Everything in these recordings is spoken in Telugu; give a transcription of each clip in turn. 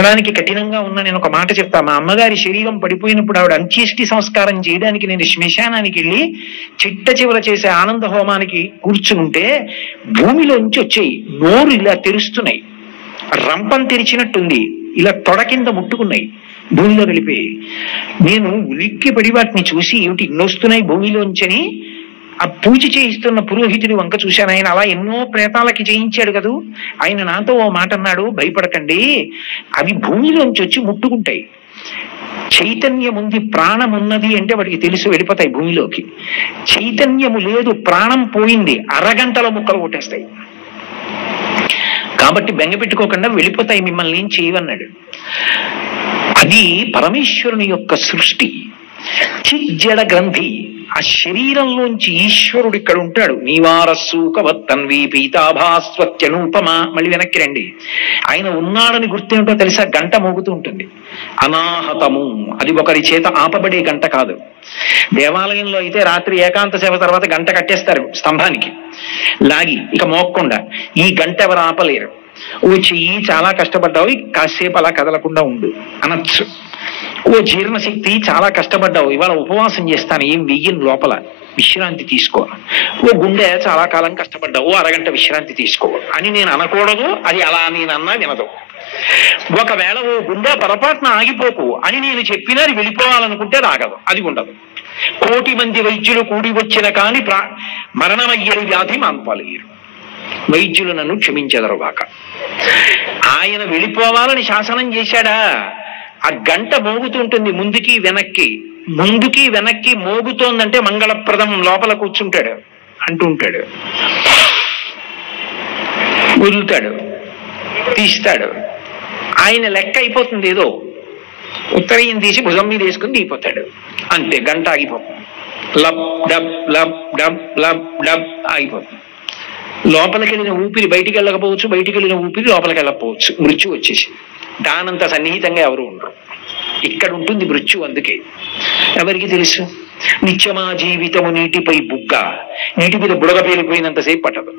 అనడానికి కఠినంగా ఉన్న నేను ఒక మాట చెప్తా. మా అమ్మగారి శరీరం పడిపోయినప్పుడు ఆవిడ అంత్యేష్టి సంస్కారం చేయడానికి నేను శ్మశానానికి వెళ్ళి చిట్ట చివర చేసే ఆనంద హోమానికి కూర్చుంటే భూమిలోంచి వచ్చాయి, నోరు ఇలా తెరుస్తున్నాయి, రంపం తెరిచినట్టుంది, ఇలా తొడ కింద ముట్టుకున్నాయి, భూమిలో వెళ్ళిపోయి. నేను ఉలిక్కి పడి వాటిని చూసి ఏమిటి ఇన్నొస్తున్నాయి భూమిలోంచని ఆ పూజ చేయిస్తున్న పురోహితుడి వంక చూశాను. ఆయన అలా ఎన్నో ప్రేతాలకి చేయించాడు కదూ. ఆయన నాతో ఓ మాట అన్నాడు, భయపడకండి, అవి భూమిలోంచి వచ్చి ముట్టుకుంటాయి. చైతన్యం ఉంది, ప్రాణం ఉన్నది అంటే వాటికి తెలుసు, వెళ్ళిపోతాయి భూమిలోకి. చైతన్యము లేదు, ప్రాణం పోయింది, అరగంటలో ముక్కలు కొట్టేస్తాయి. కాబట్టి బెంగ పెట్టుకోకుండా వెళ్ళిపోతాయి, మిమ్మల్ని ఏం చేయవన్నాడు. అది పరమేశ్వరుని యొక్క సృష్టి. చిజ్జడ గ్రంథి, ఆ శరీరంలోంచి ఈశ్వరుడు ఇక్కడ ఉంటాడు. నీవారస్సూకవత్తన్వి పీతాభాస్వత్యనూపమా. మళ్ళీ వెనక్కి రండి. ఆయన ఉన్నాడని గుర్తేమిటో తెలుసా? గంట మోగుతూ ఉంటుంది. అనాహతము, అది ఒకరి చేత ఆపబడే గంట కాదు. దేవాలయంలో అయితే రాత్రి ఏకాంత సేవ తర్వాత గంట కట్టేస్తారు స్తంభానికి లాగి, ఇక మోగకుండా. ఈ గంట ఎవరు ఆపలేరు. ఓ చెయ్యి చాలా కష్టపడ్డావు, కాసేపు అలా కదలకుండా ఉండు అనొచ్చు. ఓ జీర్ణశక్తి చాలా కష్టపడ్డావు, ఇవాళ ఉపవాసం చేస్తాను, ఏం వెయ్యను లోపల, విశ్రాంతి తీసుకో. ఓ గుండె చాలా కాలం కష్టపడ్డావు, ఓ అరగంట విశ్రాంతి తీసుకో అని నేను అనకూడదు. అది అలా నేనన్నా వినదు. ఒకవేళ ఓ గుండె పొరపాటున ఆగిపోకు అని నేను చెప్పినా అది వెళ్ళిపోవాలనుకుంటే రాగదు, అది ఉండదు. 1,000,000 మంది వైద్యులు కూడి వచ్చిన కానీ మరణమయ్యేది వ్యాధి మాన్పలేరు. వైద్యులు నన్ను క్షమించెదరుగాక. ఆయన వెళ్ళిపోవాలని శాసనం చేశాడా? ఆ గంట మోగుతుంటుంది ముందుకి వెనక్కి, ముందుకి వెనక్కి మోగుతోందంటే మంగళప్రదం, లోపల కూర్చుంటాడు అంటుంటాడు. వదులుతాడు, తీస్తాడు, ఆయన లెక్క అయిపోతుంది. ఏదో ఉత్తరయం తీసి భుజం మీద వేసుకుని దిగిపోతాడు, అంతే. గంట ఆగిపోతుంది. Lub dub lub dub lub dub ఆగిపోతుంది. లోపలికి వెళ్ళిన ఊపిరి బయటికి వెళ్ళకపోవచ్చు, బయటికి వెళ్ళిన ఊపిరి లోపలికి వెళ్ళకపోవచ్చు. మృత్యు వచ్చేసి దానంత సన్నిహితంగా ఎవరు ఉండరు. ఇక్కడ ఉంటుంది మృత్యు. అందుకే ఎవరికి తెలుసు? నిత్యమా జీవితము నీటిపై బుగ్గ, నీటి మీద బుడగ పేలిపోయినంతసేపు పట్టదు.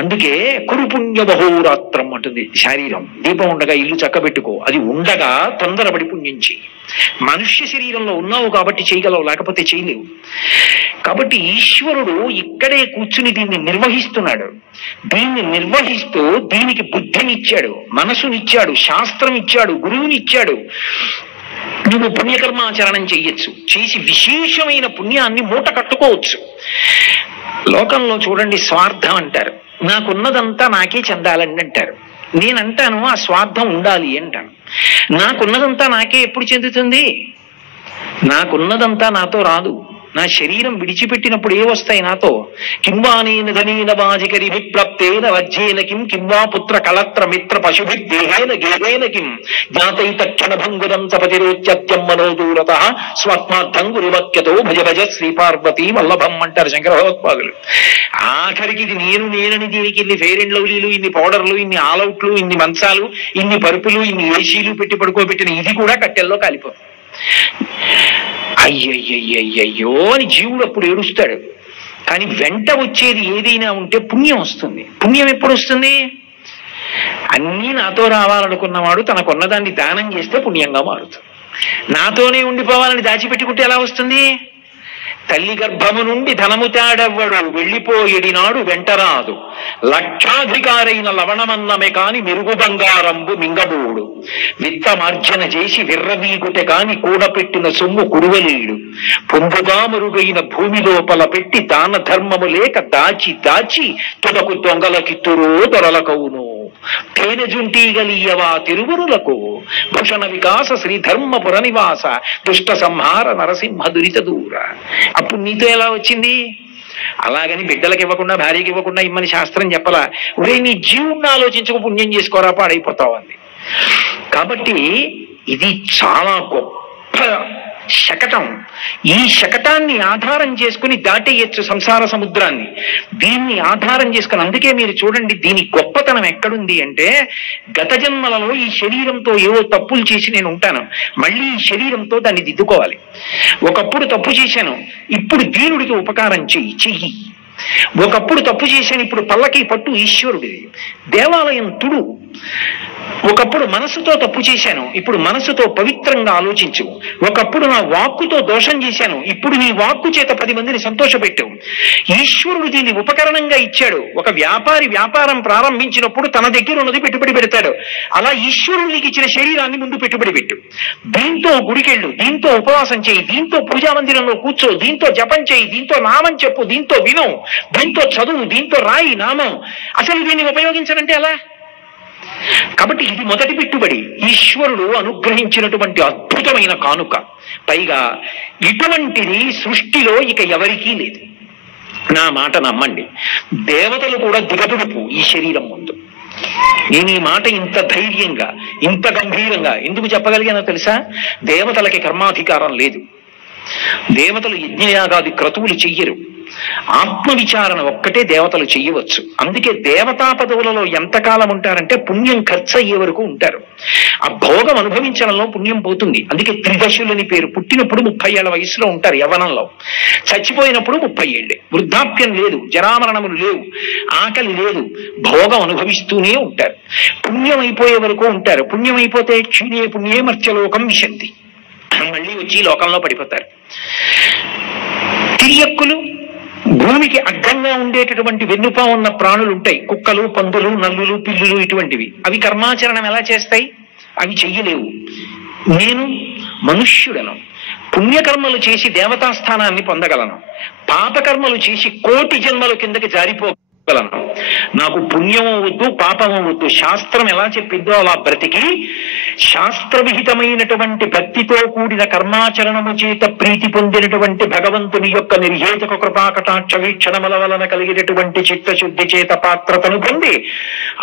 అందుకే కురుపుణ్య బహోరాత్రం అంటుంది శారీరం. దీపం ఉండగా ఇల్లు చక్కబెట్టుకో, అది ఉండగా తొందరపడి పుణ్యం చెయ్యి. మనుష్య శరీరంలో ఉన్నావు కాబట్టి చేయగలవు, లేకపోతే చేయలేవు. కాబట్టి ఈశ్వరుడు ఇక్కడే కూర్చుని దీన్ని నిర్వహిస్తున్నాడు. దీన్ని నిర్వహిస్తూ దీనికి బుద్ధినిచ్చాడు, మనసునిచ్చాడు, శాస్త్రం ఇచ్చాడు, గురువునిచ్చాడు. నువ్వు పుణ్యకర్మాచరణం చెయ్యొచ్చు, చేసి విశేషమైన పుణ్యాన్ని మూట కట్టుకోవచ్చు. లోకంలో చూడండి, స్వార్థం అంటారు. నాకున్నదంతా నాకే చెందాలండి అంటారు. నేనంటాను ఆ స్వార్థం ఉండాలి అంటాను. నాకున్నదంతా నాకే ఎప్పుడు చెందుతుంది? నాకున్నదంతా నాతో రాదు. నా శరీరం విడిచిపెట్టినప్పుడు ఏ వస్తాయి నాతో? కింవానేన ధనీన వాజికరి విప్లప్తేన వజ్జేన కిం కింవా పుత్ర కళత్ర మిత్ర పశుభిర్దేహేన గేహేన కిం జ్ఞాతైతక్షణ భంగురం సపతిరోత్యత్యం మనోదూరత స్వాత్మార్థం గురువక్యతో భజ భజ శ్రీపార్వతి వల్లభం అంటారు శంకర భగవత్పాదులు. ఆఖరికి ఇది నేనని దీనికి ఇన్ని ఫెయిర్ అండ్ లవ్లీలు, ఇన్ని పౌడర్లు, ఇన్ని ఆల్అవుట్లు, ఇన్ని మంచాలు, ఇన్ని పరుపులు, ఇన్ని ఏసీలు పెట్టి పడుకోబెట్టిన ఇది కూడా కట్టెల్లో కాలిపోతుంది. అయ్యయ్యయ్యయ్యో అని జీవుడు అప్పుడు ఏడుస్తాడు. కానీ వెంట వచ్చేది ఏదైనా ఉంటే పుణ్యం వస్తుంది. పుణ్యం ఎప్పుడు వస్తుంది? అన్నీ నాతో రావాలనుకున్నవాడు తనకున్నదాన్ని దానం చేస్తే పుణ్యంగా మారుతుంది. నాతోనే ఉండిపోవాలని దాచిపెట్టుకుంటే ఎలా వస్తుంది? తల్లి గర్భము నుండి ధనము తాడెవ్వడు వెళ్ళిపోయేడి నాడు వెంటరాదు. లక్షాధికారైన లవణమన్నమే కాని మెరుగు బంగారంబు మింగబోడు. విత్తమార్జన చేసి విర్రవీగుటే కాని కూడపెట్టిన సొమ్ము కురువలేడు. పొందుగా మరుగైన భూమి లోపల పెట్టి దాన ధర్మము లేక దాచి దాచి తుదకు దొంగలకిత్తురో దొరలకవును. తేనె జుంటీగలియవా తిరువురులకు భూషణ వికాస శ్రీధర్మపుర నివాస దుష్ట సంహార నరసింహ దురిత దూర. అప్పుడు నీతో ఎలా వచ్చింది? అలాగని బిడ్డలకు ఇవ్వకుండా, భార్యకి ఇవ్వకుండా ఇమ్మని శాస్త్రం చెప్పలా. ఒరే నీ జీవుణ్ణి ఆలోచించుకు పుణ్యం చేసుకోరా, పాడైపోతావు అంది. కాబట్టి ఇది చాలా గొప్ప శకటం. ఈ శకటాన్ని ఆధారం చేసుకుని దాటేయచ్చు సంసార సముద్రాన్ని. దీన్ని ఆధారం చేసుకుని, అందుకే మీరు చూడండి దీని గొప్పతనం ఎక్కడుంది అంటే, గత జన్మలలో ఈ శరీరంతో ఏవో తప్పులు చేసి నేను ఉంటాను, మళ్ళీ ఈ శరీరంతో దాన్ని దిద్దుకోవాలి. ఒకప్పుడు తప్పు చేశాను, ఇప్పుడు దీనుడికి ఉపకారం చెయ్యి. ఒకప్పుడు తప్పు చేశాను, ఇప్పుడు పల్లకి పట్టు ఈశ్వరుడిది. దేవాలయం తుడు, ఒకప్పుడు మనసుతో తప్పు చేశాను, ఇప్పుడు మనసుతో పవిత్రంగా ఆలోచించు. ఒకప్పుడు నా వాక్కుతో దోషం చేశాను, ఇప్పుడు నీ వాక్కు చేత 10 మందిని సంతోషపెట్టావు. ఈశ్వరుడు దీన్ని ఉపకరణంగా ఇచ్చాడు. ఒక వ్యాపారి వ్యాపారం ప్రారంభించినప్పుడు తన దగ్గర ఉన్నది పెట్టుబడి పెడతాడు. అలా ఈశ్వరుడు నీకు ఇచ్చిన శరీరాన్ని ముందు పెట్టుబడి పెట్టు. దీంతో గుడికెళ్ళు, దీంతో ఉపవాసం చేయి, దీంతో పూజా మందిరంలో కూర్చో, దీంతో జపం చేయి, దీంతో నామం చెప్పు, దీంతో విను, దీంతో చదువు, దీంతో రాయి నామం. అసలు దీన్ని ఉపయోగించనంటే అలా. కాబట్టి ఇది మొదటి పెట్టుబడి, ఈశ్వరుడు అనుగ్రహించినటువంటి అద్భుతమైన కానుక. పైగా ఇటువంటిది సృష్టిలో ఇక ఎవరికీ లేదు. నా మాట నమ్మండి, దేవతలు కూడా దిగదుడుపు ఈ శరీరం ముందు. నేను ఈ మాట ఇంత ధైర్యంగా ఇంత గంభీరంగా ఎందుకు చెప్పగలిగానో తెలుసా? దేవతలకి కర్మాధికారం లేదు. దేవతలు యజ్ఞయాగాది క్రతువులు చెయ్యరు. ఆత్మవిచారణ ఒక్కటే దేవతలు చెయ్యవచ్చు. అందుకే దేవతా పదవులలో ఎంతకాలం ఉంటారంటే పుణ్యం ఖర్చు అయ్యే వరకు ఉంటారు. ఆ భోగం అనుభవించడంలో పుణ్యం పోతుంది. అందుకే త్రిదశులని పేరు. పుట్టినప్పుడు 30 ఏళ్ల వయసులో ఉంటారు యవ్వనంలో, చచ్చిపోయినప్పుడు 30 ఏళ్లే. వృద్ధాప్యం లేదు, జరామరణములు లేవు, ఆకలి లేదు, భోగం అనుభవిస్తూనే ఉంటారు. పుణ్యం అయిపోయే వరకు ఉంటారు. పుణ్యం అయిపోతే క్షీణే పుణ్యే మర్త్యలోకం విశంతి, మళ్ళీ వచ్చి లోకంలో పడిపోతారు. తిరియక్కులు, భూమికి అడ్డంగా ఉండేటటువంటి వెన్నుపా ఉన్న ప్రాణులు ఉంటాయి, కుక్కలు, పందులు, నల్లులు, పిల్లులు, ఇటువంటివి. అవి కర్మాచరణం ఎలా చేస్తాయి? అవి చెయ్యలేవు. నేను మనుష్యుడను, పుణ్యకర్మలు చేసి దేవతాస్థానాన్ని పొందగలను, పాపకర్మలు చేసి 1,000,000 జన్మల కిందకి జారిపోగలను. నాకు పుణ్యము వద్దు, పాపము వద్దు. శాస్త్రం ఎలా చెప్పిందో అలా బ్రతికి శాస్త్రవిహితమైనటువంటి భక్తితో కూడిన కర్మాచరణము చేత ప్రీతి పొందినటువంటి భగవంతుని యొక్క నిర్హేతుక కృపాకటాక్ష వీక్షణముల వలన కలిగినటువంటి చిత్తశుద్ధి చేత పాత్రతను పొంది,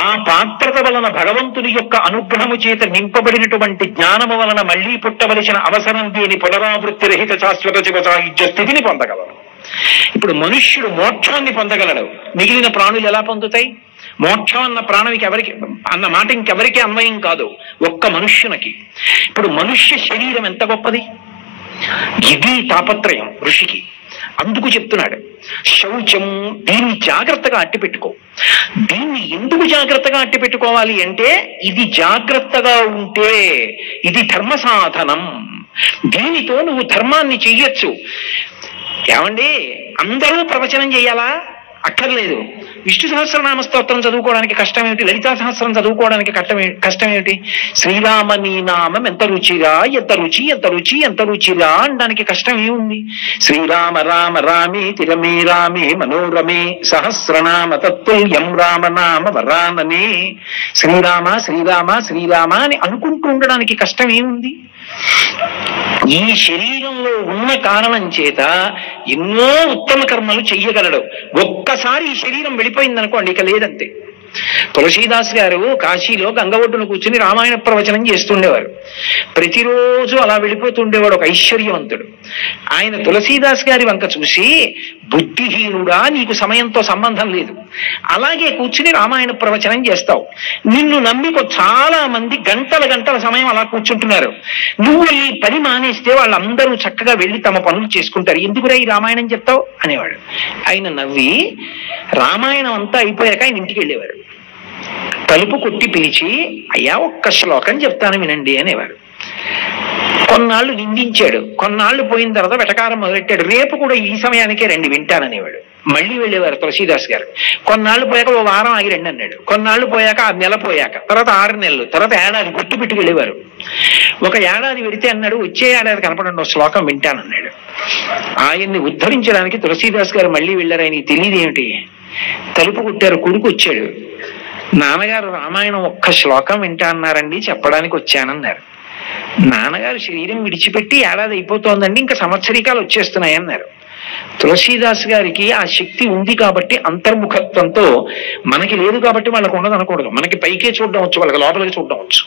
ఆ పాత్రత వలన భగవంతుని యొక్క అనుగ్రహము చేత నింపబడినటువంటి జ్ఞానము వలన మళ్లీ పుట్టవలసిన అవసరం లేని పునరావృత్తి రహిత శాశ్వత శివ సాయుధ్య స్థితిని పొందగలరు. ఇప్పుడు మనుష్యుడు మోక్షాన్ని పొందగలడు, మిగిలిన ప్రాణులు ఎలా పొందుతాయి? మోక్షం అన్న ప్రాణానికి అన్న మాట ఇంకెవరికి అన్వయం కాదు, ఒక్క మనుష్యునికి. ఇప్పుడు మనుష్య శరీరం ఎంత గొప్పది! ఇది తాపత్రయం ఋషికి. అందుకు చెప్తున్నాడు శౌచం, దీన్ని జాగ్రత్తగా అట్టిపెట్టుకో. దీన్ని ఎందుకు జాగ్రత్తగా అట్టిపెట్టుకోవాలి అంటే, ఇది జాగ్రత్తగా ఉంటే ఇది ధర్మ సాధనం. దీనితో నువ్వు ధర్మాన్ని చెయ్యొచ్చు. ఏమండి, అందరూ ప్రవచనం చేయాలా? అక్కర్లేదు. విష్ణు సహస్రనామ స్తోత్రం చదువుకోవడానికి కష్టం ఏమిటి? లలితా సహస్రం చదువుకోవడానికి కష్టం ఏమిటి? శ్రీరామ నీ నామం ఎంత రుచిరా, ఎంత రుచి, ఎంత రుచి, ఎంత రుచిరా అనడానికి కష్టం ఏముంది? శ్రీరామ రామ రామే తిరమే రామే మనోరమే సహస్రనామ తత్తుల్యం రామనామ వరాననే. శ్రీరామ శ్రీరామ శ్రీరామ అని అనుకుంటూ ఉండడానికి కష్టం ఏముంది? ఈ శరీరంలో ఉన్న కారణం చేత ఎన్నో ఉత్తమ కర్మలు చెయ్యగలడు. ఒక్కసారి ఈ శరీరం వెళ్ళిపోయిందనుకోండి, ఇక లేదంతే. తులసీదాస్ గారు కాశీలో గంగ ఒడ్డును కూర్చుని రామాయణ ప్రవచనం చేస్తుండేవారు. ప్రతిరోజు అలా వెళ్ళిపోతుండేవాడు ఒక ఐశ్వర్యవంతుడు. ఆయన తులసీదాస్ గారి వంక చూసి, బుద్ధిహీనుడా, నీకు సమయంతో సంబంధం లేదు, అలాగే కూర్చుని రామాయణ ప్రవచనం చేస్తావు. నిన్ను నమ్మి చాలా మంది గంటల సమయం అలా కూర్చుంటున్నారు. నువ్వు ఈ పని మానేస్తే వాళ్ళందరూ చక్కగా వెళ్ళి తమ పనులు చేసుకుంటారు, ఎందుకురా ఈ రామాయణం చెప్తావు అనేవాడు. ఆయన నవ్వి రామాయణం అంతా అయిపోయాక ఆయన ఇంటికి వెళ్ళేవారు. తలుపు కొట్టి పిలిచి, అయ్యా ఒక్క శ్లోకం చెప్తాను వినండి అనేవారు. కొన్నాళ్ళు నిందించాడు. కొన్నాళ్ళు పోయిన తర్వాత వెటకారం మొదలెట్టాడు. రేపు కూడా ఈ సమయానికే రండి వింటాననేవాడు. మళ్ళీ వెళ్ళేవారు తులసీదాస్ గారు. కొన్నాళ్ళు పోయాక 1 వారం ఆగి రండి అన్నాడు. కొన్నాళ్ళు పోయాక 6 నెలలు పోయాక, తర్వాత 6 నెలలు, తర్వాత ఏడాది గుర్తు పెట్టి వెళ్ళేవారు. ఒక ఏడాది వెడితే అన్నాడు, వచ్చే ఏడాది కనపడండి, 1 శ్లోకం వింటానన్నాడు. ఆయన్ని ఉద్ధరించడానికి తులసీదాస్ గారు మళ్ళీ వెళ్ళారు. ఆయనకి తెలియదేమిటి, తలుపు కొట్టారు. కొడుకు వచ్చాడు. నాన్నగారు రామాయణం 1 శ్లోకం వింటా అన్నారండి, చెప్పడానికి వచ్చానన్నారు. నాన్నగారు శరీరం విడిచిపెట్టి ఏడాది అయిపోతోందండి, ఇంకా సంవత్సరీకాలు వచ్చేస్తున్నాయన్నారు. తులసీదాస్ గారికి ఆ శక్తి ఉంది కాబట్టి అంతర్ముఖత్వంతో, మనకి లేదు కాబట్టి వాళ్ళకు ఉండదు అనకూడదు. మనకి పైకే చూడడం వచ్చు, వాళ్ళకి లోపలికి చూడడం వచ్చు.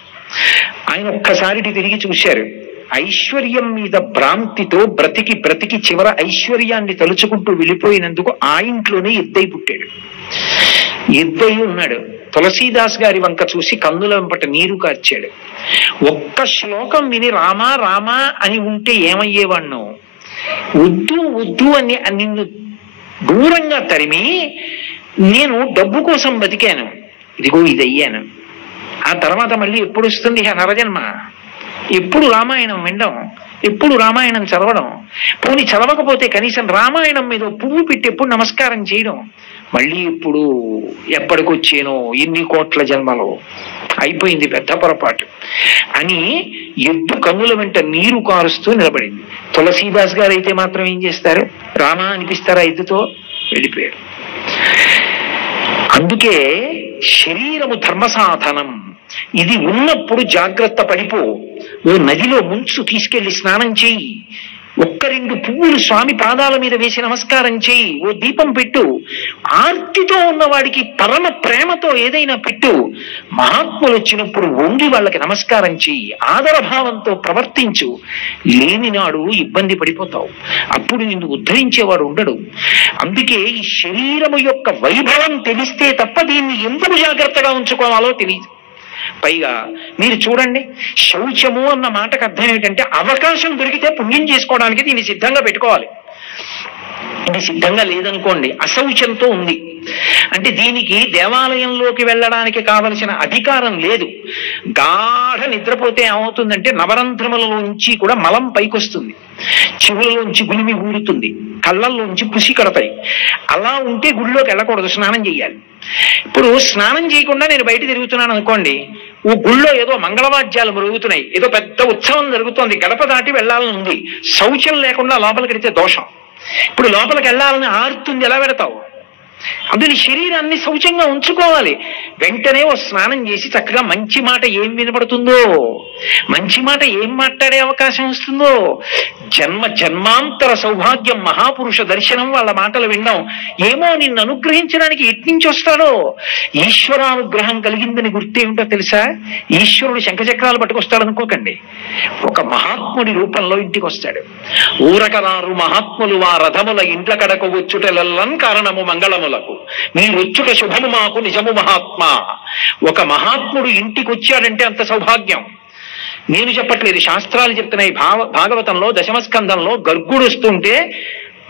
ఆయన ఒక్కసారి తిరిగి చూశారు. ఐశ్వర్యం మీద భ్రాంతితో బ్రతికి చివర ఐశ్వర్యాన్ని తలుచుకుంటూ వెళ్ళిపోయినందుకు ఆ ఇంట్లోనే ఎద్దై పుట్టాడు. ఎద్దై ఉన్నాడు. తులసీదాస్ గారి వంక చూసి కన్నుల వెంపట నీరు కార్చాడు. 1 శ్లోకం విని రామా రామా అని ఉంటే ఏమయ్యేవాణ్ణు? వద్దు వద్దు అని నిన్ను దూరంగా తరిమి, నేను డబ్బు కోసం బతికాను, ఇదిగో ఇది అయ్యాను ఆ తర్వాత మళ్ళీ ఎప్పుడు వస్తుంది ఆ నరజన్మ? ఎప్పుడు రామాయణం వినడం, ఎప్పుడు రామాయణం చదవడం, పోనీ చదవకపోతే కనీసం రామాయణం మీద పువ్వు పెట్టి ఎప్పుడు నమస్కారం చేయడం, మళ్ళీ ఇప్పుడు ఎప్పటికొచ్చేనో ఎన్ని కోట్ల జన్మలో అయిపోయింది పెద్ద పొరపాటు అని ఎద్దు కన్నుల వెంట నీరు కారుస్తూ నిలబడింది. తులసీదాస్ గారు అయితే మాత్రం ఏం చేస్తారు? రామా అనిపిస్తారా ఎద్దుతో? వెళ్ళిపోయారు. అందుకే శరీరము ధర్మ సాధనం. ఇది ఉన్నప్పుడు జాగ్రత్త పడిపో. ఓ నదిలో ముంచు తీసుకెళ్లి స్నానం చేయి, ఒక్క రెండు పువ్వులు స్వామి పాదాల మీద వేసి నమస్కారం చేయి, ఓ దీపం పెట్టు, ఆర్తితో ఉన్నవాడికి పరమ ప్రేమతో ఏదైనా పెట్టు, మహాత్ములు వచ్చినప్పుడు వంగి వాళ్ళకి నమస్కారం చేయి, ఆదరభావంతో ప్రవర్తించు. లేని నాడు ఇబ్బంది పడిపోతావు, అప్పుడు నిన్ను ఉద్ధరించేవాడు ఉండడు. అందుకే ఈ శరీరము యొక్క వైభవం తెలిస్తే తప్ప దీన్ని ఎందుకు జాగ్రత్తగా ఉంచుకోవాలో తెలియదు. పైగా మీరు చూడండి, శౌచము అన్న మాటకు అర్థం ఏమిటంటే అవకాశం దొరికితే పుణ్యం చేసుకోవడానికి దీన్ని సిద్ధంగా పెట్టుకోవాలి. ఇది సిద్ధంగా లేదనుకోండి, అశౌచంతో ఉంది అంటే దీనికి దేవాలయంలోకి వెళ్ళడానికి కావలసిన అధికారం లేదు. గాఢ నిద్రపోతే ఏమవుతుందంటే నవరంధ్రములలోంచి కూడా మలం పైకొస్తుంది, చెవులలోంచి గులిమి ఊరుతుంది, కళ్ళల్లోంచి పుసి కడతాయి. అలా ఉంటే గుడిలోకి వెళ్ళకూడదు, స్నానం చేయాలి. ఇప్పుడు స్నానం చేయకుండా నేను బయట తిరుగుతున్నాను అనుకోండి, ఓ గుళ్ళో ఏదో మంగళవాద్యాలు మరుగుతున్నాయి, ఏదో పెద్ద ఉత్సవం జరుగుతోంది, గడప దాటి వెళ్ళాలని ఉంది, శౌచం లేకుండా లోపలికి వెడితే దోషం. ఇప్పుడు లోపలికి వెళ్ళాలని ఆరుతుంది, ఎలా పెడతావు? అందుని శరీరాన్ని శౌచంగా ఉంచుకోవాలి. వెంటనే ఓ స్నానం చేసి చక్కగా మంచి మాట ఏం వినపడుతుందో, మంచి మాట ఏం మాట్లాడే అవకాశం వస్తుందో, జన్మ జన్మాంతర సౌభాగ్యం, మహాపురుష దర్శనం, వాళ్ళ మాటలు వినడం, ఏమో నిన్ను అనుగ్రహించడానికి ఎట్నుంచి వస్తాడో. ఈశ్వరానుగ్రహం కలిగిందని గుర్తేమిటో తెలుసా? ఈశ్వరుడు శంఖచక్రాలు పట్టుకొస్తాడు అనుకోకండి, ఒక మహాత్ముడి రూపంలో ఇంటికి వస్తాడు. ఊరకరారు మహాత్ములు వా రథముల ఇంట్ల కడకు వచ్చుటలెల్లన్ కారణము మంగళములకు, మీ వచ్చుట శుభము మాకు నిజము మహాత్మా. ఒక మహాత్ముడు ఇంటికి వచ్చాడంటే అంత సౌభాగ్యం. నేను చెప్పట్లేదు, శాస్త్రాలు చెప్తున్నాయి. భాగవతంలో దశమస్కందంలో గర్గుడు వస్తుంటే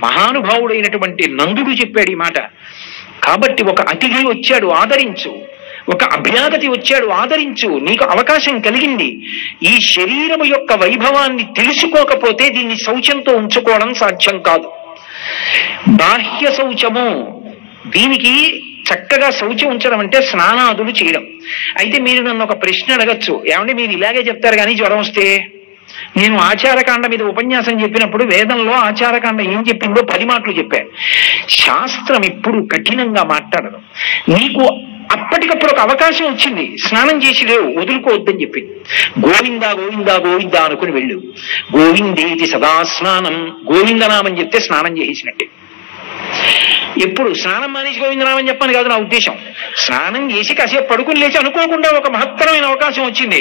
మహానుభావుడైనటువంటి నందుడు చెప్పాడు ఈ మాట. కాబట్టి ఒక అతిథి వచ్చాడు, ఆదరించు. ఒక అభ్యాగతి వచ్చాడు, ఆదరించు. నీకు అవకాశం కలిగింది. ఈ శరీరము యొక్క వైభవాన్ని తెలుసుకోకపోతే దీన్ని శౌచంతో ఉంచుకోవడం సాధ్యం కాదు. బాహ్య శౌచము, దీనికి చక్కగా శౌచం ఉంచడం అంటే స్నానాదులు చేయడం. అయితే మీరు నన్ను ఒక ప్రశ్న అడగచ్చు, ఏమంటే మీరు ఇలాగే చెప్తారు కానీ జ్వరం వస్తే? నేను ఆచారకాండ మీద ఉపన్యాసం చెప్పినప్పుడు వేదంలో ఆచారకాండ ఏం చెప్పిందో 10 మాటలు చెప్పాను. శాస్త్రం ఇప్పుడు కఠినంగా మాట్లాడదు. నీకు అప్పటికప్పుడు ఒక అవకాశం వచ్చింది, స్నానం చేసి లేవు, వదులుకోవద్దని చెప్పి, గోవిందా గోవిందా గోవిందా అనుకుని వెళ్ళు. గోవిందేతి సదా స్నానం, గోవిందనామని చెప్తే స్నానం చేసేసినట్టే. ఎప్పుడు స్నానం మానేసి గోవిందనామని చెప్పని కాదు నా ఉద్దేశం. స్నానం చేసి కాసేపు పడుకుని లేచి అనుకోకుండా ఒక మహత్తరమైన అవకాశం వచ్చింది,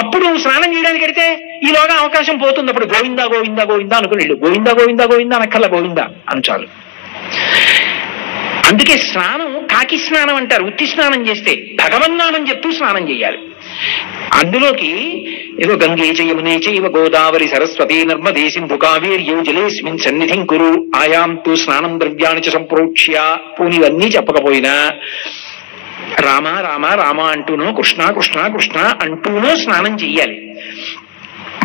అప్పుడు స్నానం చేయడానికి వెడితే ఈలోగా అవకాశం పోతుంది. అప్పుడు గోవిందా గోవిందా గోవిందా అనుకుని వెళ్ళు. గోవిందా గోవిందా గోవిందా అనక్కర్ల, గోవిందా అని చాలు. అందుకే స్నానం కాకి స్నానం అంటారు. ఉత్తి స్నానం చేస్తే భగవన్నామని చెప్తూ స్నానం చేయాలి. అందులోకి ఏదో గంగే యమునే చైవ గోదావరి సరస్వతి నర్మదే సింధు కావేర్యౌ జలేస్మిన్ సన్నిధిం కురు ఆయాంతు స్నానం ద్రవ్యాన్ని చ సంప్రోక్ష్య. పూనివన్నీ చెప్పకపోయినా రామ రామ రామ అంటూనో, కృష్ణ కృష్ణ కృష్ణ అంటూనో స్నానం చెయ్యాలి.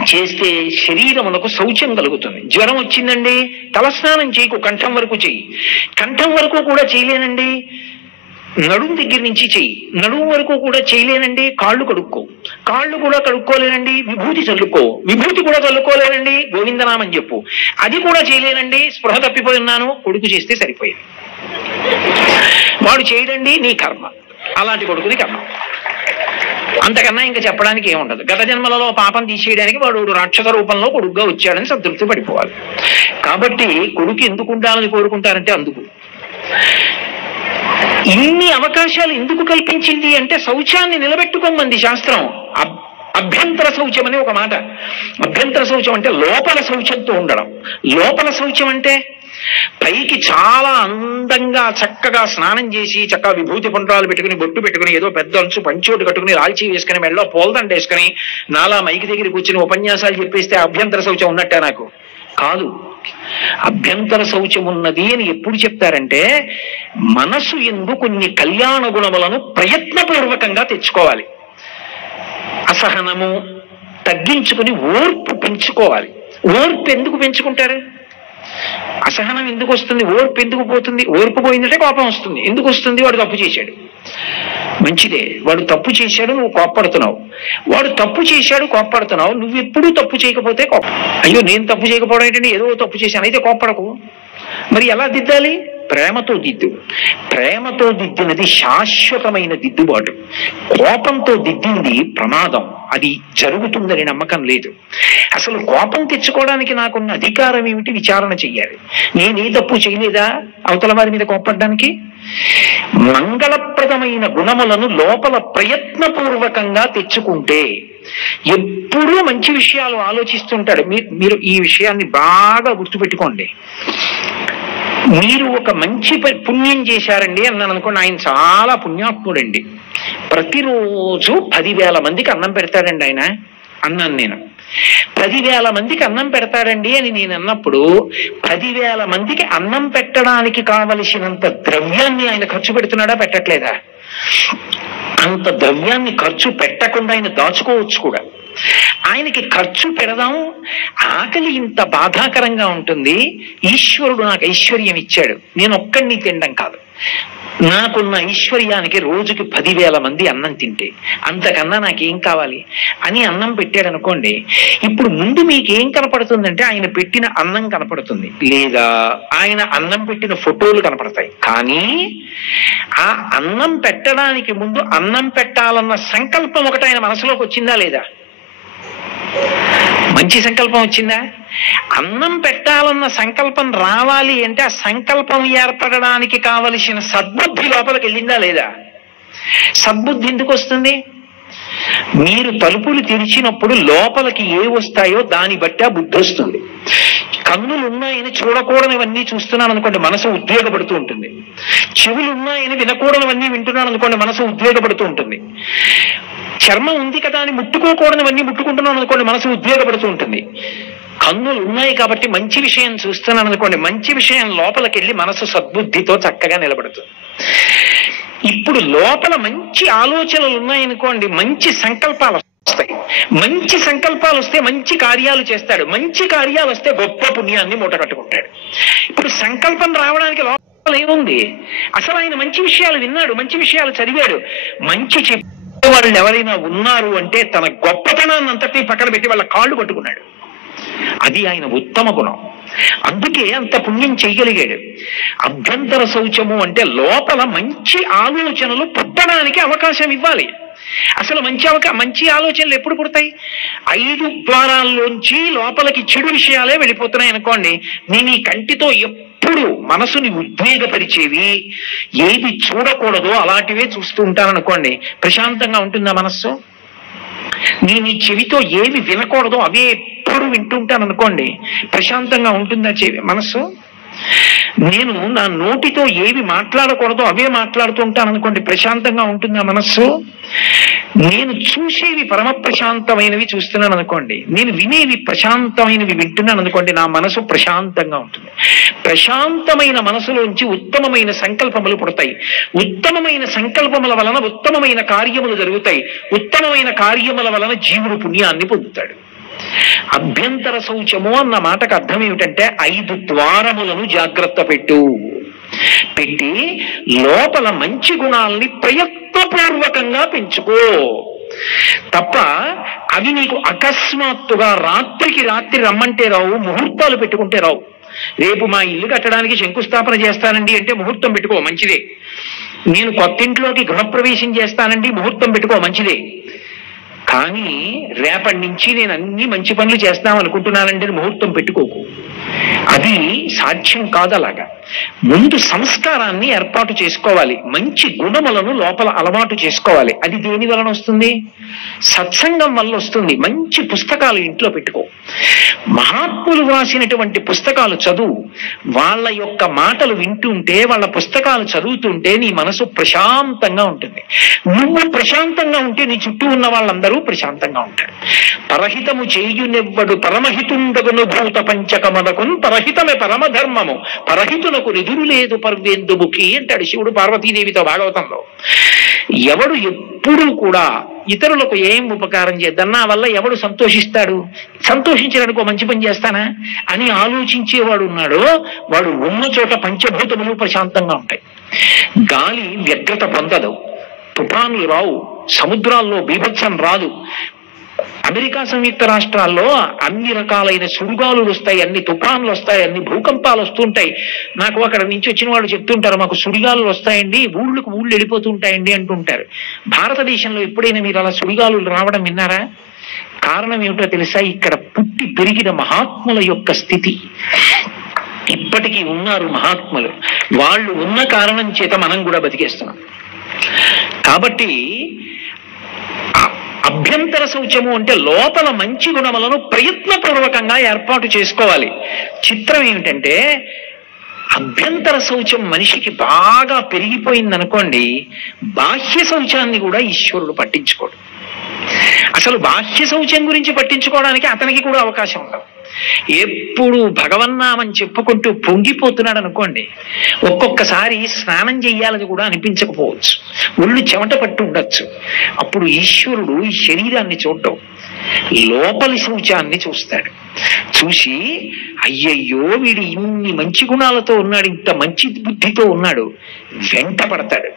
చేస్తే శరీరమునకు శౌచం కలుగుతుంది. జ్వరం వచ్చిందండి, తలస్నానం చేయకు, కంఠం వరకు చెయ్యి. కంఠం వరకు కూడా చేయలేనండి, నడుము దగ్గర నుంచి చెయ్యి. నడుము వరకు కూడా చేయలేనండి, కాళ్ళు కడుక్కో. కాళ్ళు కూడా కడుక్కోలేనండి, విభూతి చల్లుకో. విభూతి కూడా చల్లుకోలేనండి, గోవిందనామని చెప్పు. అది కూడా చేయలేనండి, స్పృహ తప్పిపోయి ఉన్నాను, కొడుకు చేస్తే సరిపోయింది. వాడు చేయడండి, నీ కర్మ, అలాంటి కొడుకుని కర్మ. అంతకన్నా ఇంకా చెప్పడానికి ఏముండదు. గత జన్మలలో పాపం తీసేయడానికి వాడు రాక్షస రూపంలో కొడుకుగా వచ్చాడని సంతృప్తి పడిపోవాలి. కాబట్టి కొడుకు ఎందుకు ఉండాలని కోరుకుంటారంటే అందుకు. ఇన్ని అవకాశాలు ఎందుకు కల్పించింది అంటే శౌచాన్ని నిలబెట్టుకోమంది శాస్త్రం. అభ్యంతర శౌచం అని ఒక మాట. అభ్యంతర శౌచం అంటే లోపల శౌచంతో ఉండడం. లోపల శౌచం అంటే పైకి చాలా అందంగా చక్కగా స్నానం చేసి చక్కగా విభూతి పుండ్రాలు పెట్టుకుని, బొట్టు పెట్టుకుని, ఏదో పెద్ద అంచు పంచోటు కట్టుకుని, రాల్చి వేసుకుని, మెడలో పూలదండ వేసుకుని, నాలా మైకి దగ్గరికి కూర్చుని ఉపన్యాసాలు చెప్పేస్తే అభ్యంతర శౌచం ఉన్నట్టే నాకు కాదు. అభ్యంతర శౌచం ఉన్నది అని ఎప్పుడు చెప్తారంటే మనసు యందు కొన్ని కళ్యాణ గుణములను ప్రయత్నపూర్వకంగా తెచ్చుకోవాలి. అసహనము తగ్గించుకుని ఓర్పు పెంచుకోవాలి. ఓర్పు ఎందుకు పెంచుకుంటారు? అసహనం ఎందుకు వస్తుంది? ఓర్పు ఎందుకు పోతుంది? ఓర్పు పోయిందంటే కోపం వస్తుంది. ఎందుకు వస్తుంది? వాడు తప్పు చేశాడు. మంచిదే, వాడు తప్పు చేశాడు, నువ్వు కోప్పడుతున్నావు. వాడు తప్పు చేశాడు, కోప్పడుతున్నావు. నువ్వు ఎప్పుడూ తప్పు చేయకపోతే కోపం. అయ్యో నేను తప్పు చేయకపోవడం ఏంటంటే ఏదో తప్పు చేశాను, అయితే కోప్పడకు. మరి ఎలా దిద్దాలి? ప్రేమతో దిద్దు. ప్రేమతో దిద్దినది శాశ్వతమైన దిద్దుబాటు. కోపంతో దిద్దింది ప్రమాదం. అది జరుగుతుందని నమ్మకం లేదు. అసలు కోపం తెచ్చుకోవడానికి నాకున్న అధికారం ఏమిటి? విచారణ చెయ్యాలి. నేనే తప్పు చేయలేదా అవతల వారి మీద కోప్పడడానికి? మంగళప్రదమైన గుణములను లోపల ప్రయత్నపూర్వకంగా తెచ్చుకుంటే ఎప్పుడూ మంచి విషయాలు ఆలోచిస్తుంటాడు. మీరు ఈ విషయాన్ని బాగా గుర్తుపెట్టుకోండి. మీరు ఒక మంచి పుణ్యం చేశారండి అన్నాను అనుకోండి, ఆయన చాలా పుణ్యాత్ముడండి, ప్రతిరోజు 10,000 మందికి అన్నం పెడతాడండి ఆయన అన్నాను నేను. 10,000 మందికి అన్నం పెడతాడండి అని నేను అన్నప్పుడు 10,000 మందికి అన్నం పెట్టడానికి కావలసినంత ద్రవ్యాన్ని ఆయన ఖర్చు పెడుతున్నాడా, పెట్టట్లేదా? అంత ద్రవ్యాన్ని ఖర్చు పెట్టకుండా ఆయన దాచుకోవచ్చు కూడా. ఆయనకి ఖర్చు పెడదాం, ఆకలి ఇంత బాధాకరంగా ఉంటుంది, ఈశ్వరుడు నాకు ఐశ్వర్యం ఇచ్చాడు, నేను ఒక్కడిని తినడం కాదు, నాకున్న ఐశ్వర్యానికి రోజుకి 10,000 మంది అన్నం తింటే అంతకన్నా నాకేం కావాలి అని అన్నం పెట్టాడు అనుకోండి. ఇప్పుడు ముందు మీకేం కనపడుతుందంటే ఆయన పెట్టిన అన్నం కనపడుతుంది, లేదా ఆయన అన్నం పెట్టిన ఫోటోలు కనపడతాయి. కానీ ఆ అన్నం పెట్టడానికి ముందు అన్నం పెట్టాలన్న సంకల్పం ఒకటి ఆయన మనసులోకి వచ్చిందా లేదా? మంచి సంకల్పం వచ్చిందా? అన్నం పెట్టాలన్న సంకల్పం రావాలి అంటే ఆ సంకల్పం ఏర్పడడానికి కావలసిన సద్బుద్ధి లోపలికి వెళ్ళిందా లేదా? సద్బుద్ధి ఎందుకు వస్తుంది? మీరు తలుపులు తెరిచినప్పుడు లోపలికి ఏ వస్తాయో దాన్ని బట్టి ఆ బుద్ధి వస్తుంది. కన్నులు ఉన్నాయని చూడకూడనివన్నీ చూస్తున్నాను అనుకోండి, మనసు ఉద్వేగపడుతూ ఉంటుంది. చెవులు ఉన్నాయని వినకూడనివన్నీ వింటున్నాను అనుకోండి, మనసు ఉద్వేగపడుతూ ఉంటుంది. చర్మం ఉంది కదా అని ముట్టుకోకూడనివన్నీ ముట్టుకుంటున్నాను అనుకోండి, మనసు ఉద్వేగపడుతూ ఉంటుంది. కన్నులు ఉన్నాయి కాబట్టి మంచి విషయం చూస్తున్నాను అనుకోండి, మంచి విషయం లోపలికి వెళ్ళి మనసు సద్బుద్ధితో చక్కగా నిలబడుతుంది. ఇప్పుడు లోపల మంచి ఆలోచనలు ఉన్నాయనుకోండి, మంచి సంకల్పాలు వస్తాయి. మంచి సంకల్పాలు వస్తే మంచి కార్యాలు చేస్తాడు. మంచి కార్యాలు వస్తే గొప్ప పుణ్యాన్ని మూట కట్టుకుంటాడు. ఇప్పుడు సంకల్పం రావడానికి లోపల ఏముంది? అసలు ఆయన మంచి విషయాలు విన్నాడు, మంచి విషయాలు చదివాడు. మంచి వాళ్ళు ఎవరైనా ఉన్నారు అంటే తన గొప్పతనాన్ని అంతటి పక్కన పెట్టి వాళ్ళ కాళ్ళు పట్టుకున్నాడు. అది ఆయన ఉత్తమ గుణం. అందుకే అంత పుణ్యం చేయగలిగాడు. అభ్యంతర శౌచము అంటే లోపల మంచి ఆలోచనలు పుట్టడానికి అవకాశం ఇవ్వాలి. అసలు మంచి ఆలోచనలు ఎప్పుడు పుడతాయి? 5 ద్వారాల్లోంచి లోపలికి చెడు విషయాలే వెళ్ళిపోతున్నాయి అనుకోండి. నేను ఈ కంటితో ఎప్పుడు మనసుని ఉద్వేగపరిచేవి, ఏది చూడకూడదో అలాంటివే చూస్తూ ఉంటాననుకోండి, ప్రశాంతంగా ఉంటుందా మనస్సు? నేను ఈ చెవితో ఏవి వినకూడదో అవే ఎప్పుడు వింటుంటాను అనుకోండి, ప్రశాంతంగా ఉంటుందా మనస్సు? నేను నా నోటితో ఏవి మాట్లాడకూడదో అవే మాట్లాడుతూ ఉంటాను అనుకోండి, ప్రశాంతంగా ఉంటుందా మనస్సు? నేను చూసేవి పరమ ప్రశాంతమైనవి చూస్తున్నాను అనుకోండి, నేను వినేవి ప్రశాంతమైనవి వింటున్నాను అనుకోండి, నా మనసు ప్రశాంతంగా ఉంటుంది. ప్రశాంతమైన మనసులోంచి ఉత్తమమైన సంకల్పములు పుడతాయి. ఉత్తమమైన సంకల్పముల వలన ఉత్తమమైన కార్యములు జరుగుతాయి. ఉత్తమమైన కార్యముల వలన జీవుడు పుణ్యాన్ని పొందుతాడు. అభ్యంతర శౌచము అన్న మాటకు అర్థం ఏమిటంటే 5 ద్వారములను జాగ్రత్త పెట్టి లోపల మంచి గుణాలని ప్రయత్నపూర్వకంగా పెంచుకో. తప్ప అవి నీకు అకస్మాత్తుగా రాత్రికి రాత్రి రమ్మంటే రావు, ముహూర్తాలు పెట్టుకుంటే రావు. రేపు మా ఇల్లు కట్టడానికి శంకుస్థాపన చేస్తానండి అంటే ముహూర్తం పెట్టుకో, మంచిదే. నేను కొత్తింట్లోకి గృహప్రవేశం చేస్తానండి, ముహూర్తం పెట్టుకో, మంచిదే. కానీ రేపటి నుంచి నేను అన్ని మంచి పనులు చేస్తాం అనుకుంటున్నానంటే ముహూర్తం పెట్టుకోకు, అది సాధ్యం కాదు. అలాగా ముందు సంస్కారాన్ని ఏర్పాటు చేసుకోవాలి, మంచి గుణములను లోపల అలవాటు చేసుకోవాలి. అది దేని వలన వస్తుంది? సత్సంగం వల్ల వస్తుంది. మంచి పుస్తకాలు ఇంట్లో పెట్టుకో, మహాత్ములు రాసినటువంటి పుస్తకాలు చదువు, వాళ్ళ యొక్క మాటలు వింటుంటే, వాళ్ళ పుస్తకాలు చదువుతుంటే నీ మనసు ప్రశాంతంగా ఉంటుంది. నువ్వు ప్రశాంతంగా ఉంటే నీ చుట్టూ ఉన్న వాళ్ళందరూ ప్రశాంతంగా ఉంటారు. పరహితము చేయునెవ్వడు పరమహితుండగును భూత పంచకమనకు ధర్మం పరహితమే పరమధర్మము, పరహితునకు నిధులు లేదు పర్వేందుముఖి అంటాడు శివుడు పార్వతీదేవితో భాగవతంలో. ఎవడు ఎప్పుడూ కూడా ఇతరులకు ఏం ఉపకారం చేద్దాం, నా వల్ల ఎవడు సంతోషిస్తాడు, సంతోషించడానికి మంచి పని చేస్తానా అని ఆలోచించేవాడు ఉన్నాడో వాడు ఉన్న చోట పంచభూతములు ప్రశాంతంగా ఉంటాయి. గాలి వ్యగ్రత పొందదు, తుఫానులు రావు, సముద్రాల్లో బీభత్సం రాదు. అమెరికా సంయుక్త రాష్ట్రాల్లో అన్ని రకాలైన సుడిగాలులు వస్తాయి, అన్ని తుఫాన్లు వస్తాయి, అన్ని భూకంపాలు వస్తుంటాయి. నాకు అక్కడ నుంచి వచ్చిన వాళ్ళు చెప్తుంటారు, మాకు సుడిగాలులు వస్తాయండి, ఊళ్ళకు ఊళ్ళు వెళ్ళిపోతుంటాయండి అంటుంటారు. భారతదేశంలో ఎప్పుడైనా మీరు అలా సుడిగాలులు రావడం విన్నారా? కారణం ఏమిటో తెలుసా? ఇక్కడ పుట్టి పెరిగిన మహాత్ముల యొక్క స్థితి. ఇప్పటికీ ఉన్నారు మహాత్ములు, వాళ్ళు ఉన్న కారణం చేత మనం కూడా బతికేస్తున్నాం. కాబట్టి అభ్యంతర శౌచము అంటే లోపల మంచి గుణములను ప్రయత్నపూర్వకంగా ఏర్పాటు చేసుకోవాలి. చిత్రం ఏమిటంటే అభ్యంతర శౌచం మనిషికి బాగా పెరిగిపోయిందనుకోండి, బాహ్య శౌచాన్ని కూడా ఈశ్వరుడు పట్టించుకోడు. అసలు బాహ్య శౌచం గురించి పట్టించుకోవడానికి అతనికి కూడా అవకాశం ఉండదు. ఎప్పుడు భగవన్నామని చెప్పుకుంటూ పొంగిపోతున్నాడు అనుకోండి, ఒక్కొక్కసారి స్నానం చెయ్యాలని కూడా అనిపించకపోవచ్చు, ఒళ్ళు చెమట పట్టు ఉండొచ్చు. అప్పుడు ఈశ్వరుడు ఈ శరీరాన్ని చూడటం, లోపలి శౌచాన్ని చూస్తాడు. చూసి అయ్యయ్యో వీడు ఇన్ని మంచి గుణాలతో ఉన్నాడు, ఇంత మంచి బుద్ధితో ఉన్నాడు, వెంట పడతాడు.